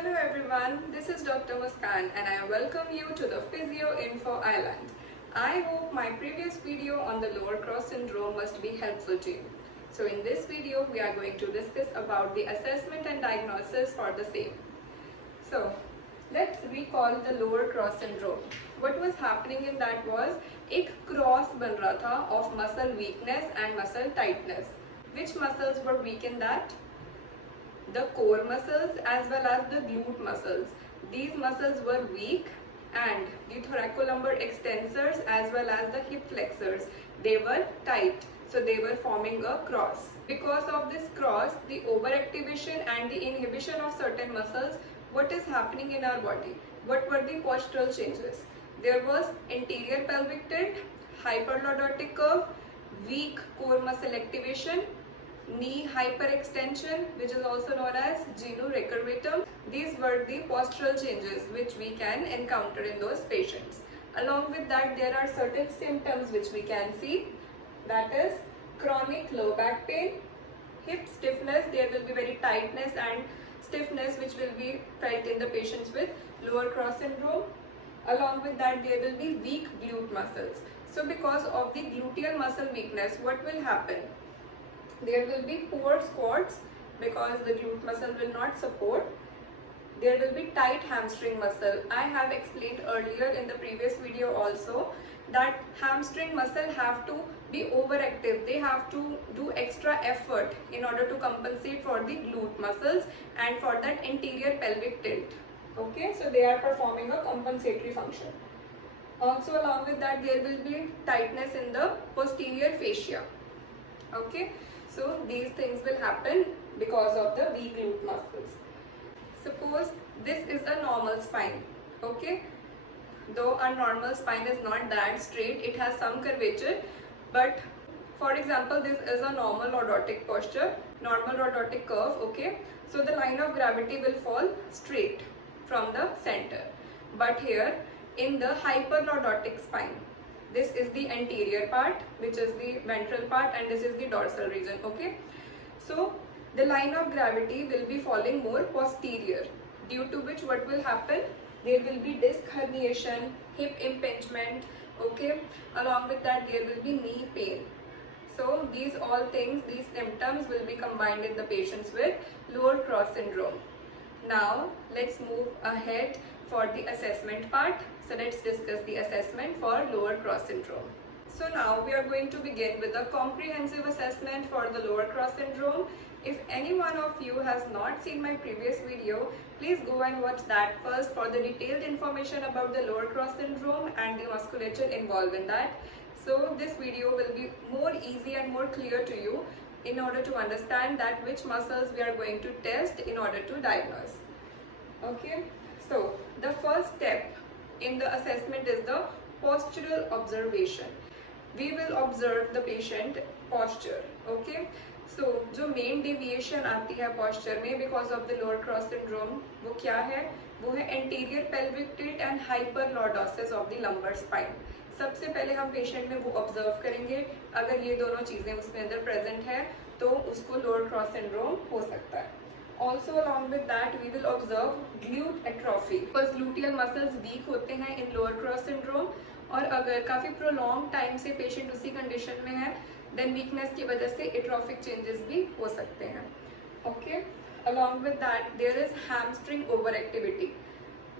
Hello everyone, this is Dr. Muskan and I welcome you to the Physio Info Island. I hope my previous video on the lower cross syndrome must be helpful to you. So in this video, we are going to discuss about the assessment and diagnosis for the same. So let's recall the lower cross syndrome. What was happening in that was एक cross बन रहा था of muscle weakness and muscle tightness. Which muscles were weak in that? The core muscles as well as the glute muscles. These muscles were weak, and the thoracolumbar extensors as well as the hip flexors, they were tight. So they were forming a cross. Because of this cross, the overactivation and the inhibition of certain muscles, what is happening in our body? What were the postural changes? There was anterior pelvic tilt, hyperlordotic curve, weak core muscle activation, knee hyperextension, which is also known as genu recurvatum. These were the postural changes which we can encounter in those patients. Along with that, there are certain symptoms which we can see. That is chronic low back pain, hip stiffness. There will be very tightness and stiffness which will be felt in the patients with lower cross syndrome. Along with that, there will be weak glute muscles. So because of the gluteal muscle weakness, what will happen? There will be poor squats because the glute muscle will not support. There will be tight hamstring muscle. I have explained earlier in the previous video also that hamstring muscle have to be overactive. They have to do extra effort in order to compensate for the glute muscles and for that anterior pelvic tilt. Okay, so they are performing a compensatory function. Also along with that, there will be tightness in the posterior fascia. Okay, so these things will happen because of the weak glute muscles. Suppose this is a normal spine. Okay, though a normal spine is not that straight, it has some curvature, but for example, this is a normal lordotic posture, normal lordotic curve. Okay, so the line of gravity will fall straight from the center. But here in the hyperlordotic spine, this is the anterior part, which is the ventral part, and this is the dorsal region. Okay, so the line of gravity will be falling more posterior, due to which what will happen? There will be disc herniation, hip impingement. Okay, along with that, there will be knee pain. So these all things, these symptoms will be combined in the patients with lower cross syndrome. Now let's move ahead for the assessment part. So let's discuss the assessment for lower cross syndrome. So now we are going to begin with a comprehensive assessment for the lower cross syndrome. If any one of you has not seen my previous video, please go and watch that first for the detailed information about the lower cross syndrome and the musculature involved in that. So this video will be more easy and more clear to you in order to understand that which muscles we are going to test in order to diagnose. Okay, so the first step in the assessment is the postural observation. We will observe the patient posture. Okay, so जो main deviation आती है posture में because of the lower cross syndrome, वो क्या है? वो है anterior pelvic tilt and hyperlordosis of the lumbar spine. सबसे पहले हम पेशेंट में वो ऑब्जर्व करेंगे. अगर ये दोनों चीज़ें उसमें अंदर प्रेजेंट है तो उसको लोअर क्रॉस सिंड्रोम हो सकता है. Also along with that we will observe glute atrophy, because gluteal muscles weak होते हैं इन लोअर क्रॉस सिंड्रोम. और अगर काफ़ी प्रोलॉन्ग टाइम से पेशेंट उसी कंडीशन में है, देन वीकनेस की वजह से एट्रोफिक चेंजेस भी हो सकते हैं. Okay, along with that there is hamstring over activity.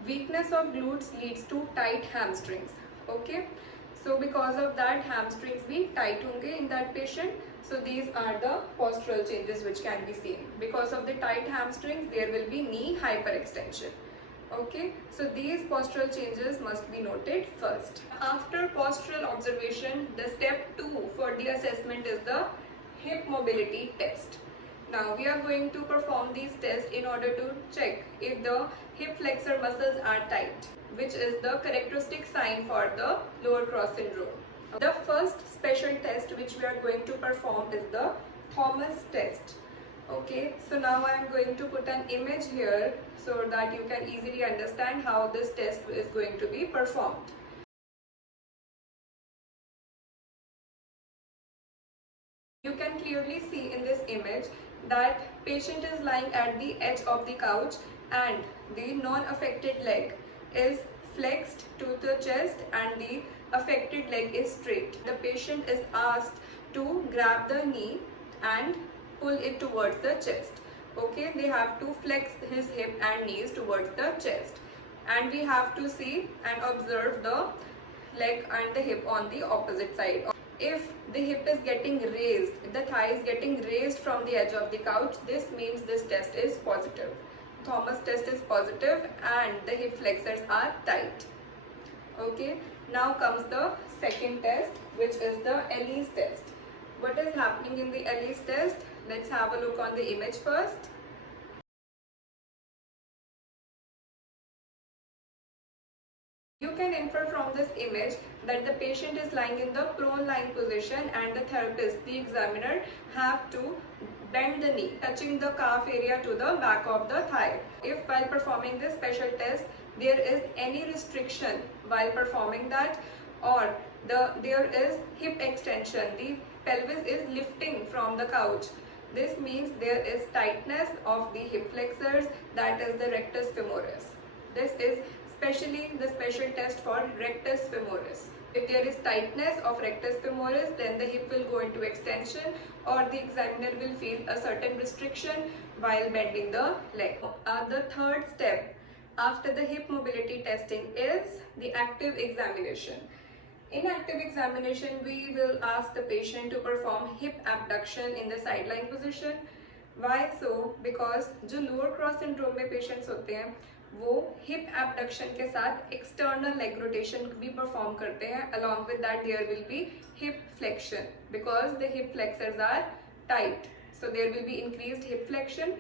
Weakness of glutes leads to tight hamstrings. Okay, so because of that, hamstrings be tight होंगे in that patient. So these are the postural changes which can be seen. Because of the tight hamstrings, there will be knee hyperextension. Okay, so these postural changes must be noted first. After postural observation, the step 2 for the assessment is the hip mobility test. Now we are going to perform these tests in order to check if the hip flexor muscles are tight, which is the characteristic sign for the lower cross syndrome. The first special test which we are going to perform is the Thomas test. Okay, so now I am going to put an image here so that you can easily understand how this test is going to be performed. You can clearly see in this image that patient is lying at the edge of the couch and the non-affected leg is flexed to the chest and the affected leg is straight, the patient is asked to grab the knee and pull it towards the chest. Okay, they have to flex his hip and knees towards the chest, and we have to see and observe the leg and the hip on the opposite side. If the hip is getting raised, the thigh is getting raised from the edge of the couch, this means this test is positive. Thomas test is positive and the hip flexors are tight. Okay, now comes the second test, which is the Ellie's test. What is happening in the Ellie's test? Let's have a look on the image first. You can infer from this image that the patient is lying in the prone lying position and the therapist, the examiner, have to bend the knee, touching the calf area to the back of the thigh. If while performing this special test there is any restriction while performing that, or there is hip extension, the pelvis is lifting from the couch, this means there is tightness of the hip flexors, that is the rectus femoris. This is especially the special test for rectus femoris. If there is tightness of rectus femoris, then the hip will go into extension or the examiner will feel a certain restriction while bending the leg. The third step after the hip mobility testing is the active examination. In active examination, we will ask the patient to perform hip abduction in the sideline position. Why so? Because जो lower cross syndrome में patients होते हैं वो hip abduction के साथ external leg rotation भी perform करते हैं. Along with that, there will be hip flexion because the hip flexors are tight. So there will be increased hip flexion.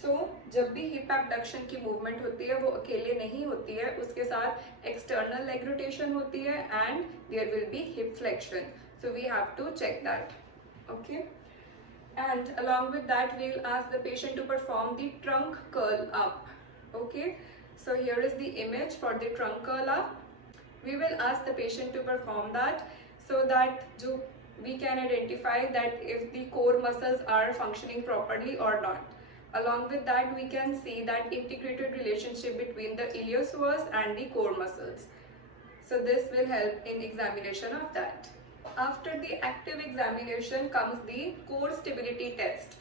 So जब भी hip abduction की movement होती है वो अकेले नहीं होती है, उसके साथ external leg rotation होती है and there will be hip flexion. So we have to check that. Okay. And along with that, we will ask the patient to perform the trunk curl up. Okay, so here is the image for the trunk curl up. We will ask the patient to perform that so that we can identify that if the core muscles are functioning properly or not. Along with that, we can see that integrated relationship between the iliopsoas and the core muscles. So this will help in examination of that. After the active examination comes the core stability test.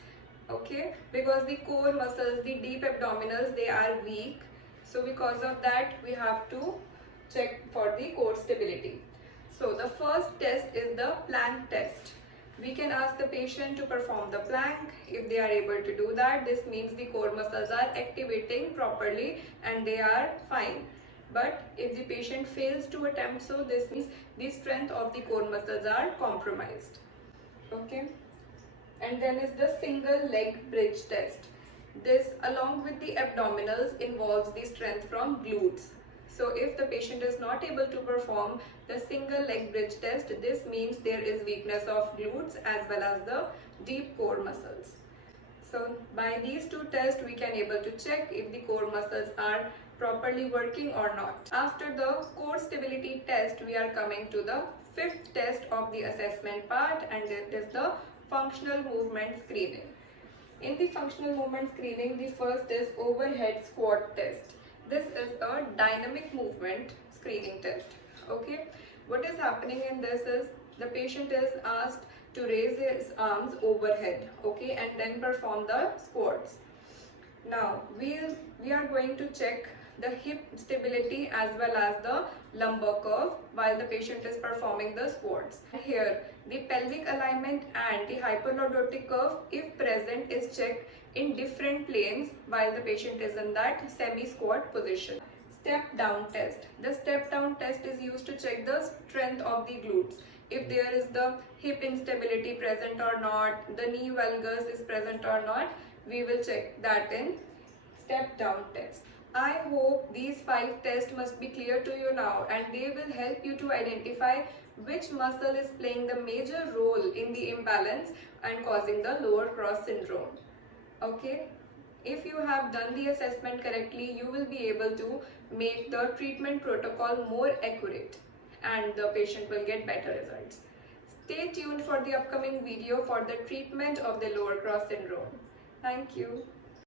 Okay, because the core muscles, the deep abdominals, they are weak. So because of that, we have to check for the core stability. So the first test is the plank test. We can ask the patient to perform the plank. If they are able to do that, this means the core muscles are activating properly and they are fine. But if the patient fails to attempt so, this means the strength of the core muscles are compromised. Okay. And then is the single leg bridge test. This, along with the abdominals, involves the strength from glutes. So if the patient is not able to perform the single leg bridge test, this means there is weakness of glutes as well as the deep core muscles. So by these two tests, we can able to check if the core muscles are properly working or not. After the core stability test, we are coming to the fifth test of the assessment part, and it is the functional movement screening. In the functional movement screening, the first is overhead squat test. This is a dynamic movement screening test. Okay, what is happening in this is the patient is asked to raise his arms overhead, okay, and then perform the squats. Now we are going to check the hip stability as well as the lumbar curve while the patient is performing the squats. Here the pelvic alignment and the hyperlordotic curve, if present, is checked in different planes while the patient is in that semi-squat position. Step down test. The step down test is used to check the strength of the glutes. If there is the hip instability present or not, the knee valgus is present or not, we will check that in step down test. I hope these 5 tests must be clear to you now, and they will help you to identify which muscle is playing the major role in the imbalance and causing the lower cross syndrome. Okay, if you have done the assessment correctly, you will be able to make the treatment protocol more accurate and the patient will get better results. Stay tuned for the upcoming video for the treatment of the lower cross syndrome. Thank you.